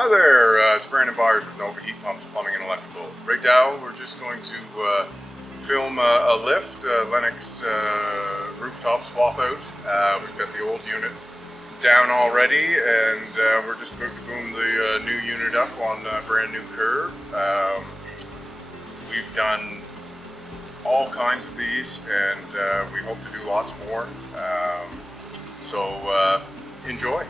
Hi there, it's Brandon Byers with Nova Heat Pumps, Plumbing and Electrical. Right now we're just going to film a lift, Lennox rooftop swap out. We've got the old unit down already, and we're just about to boom the new unit up on a brand new curb. We've done all kinds of these, and we hope to do lots more. So enjoy.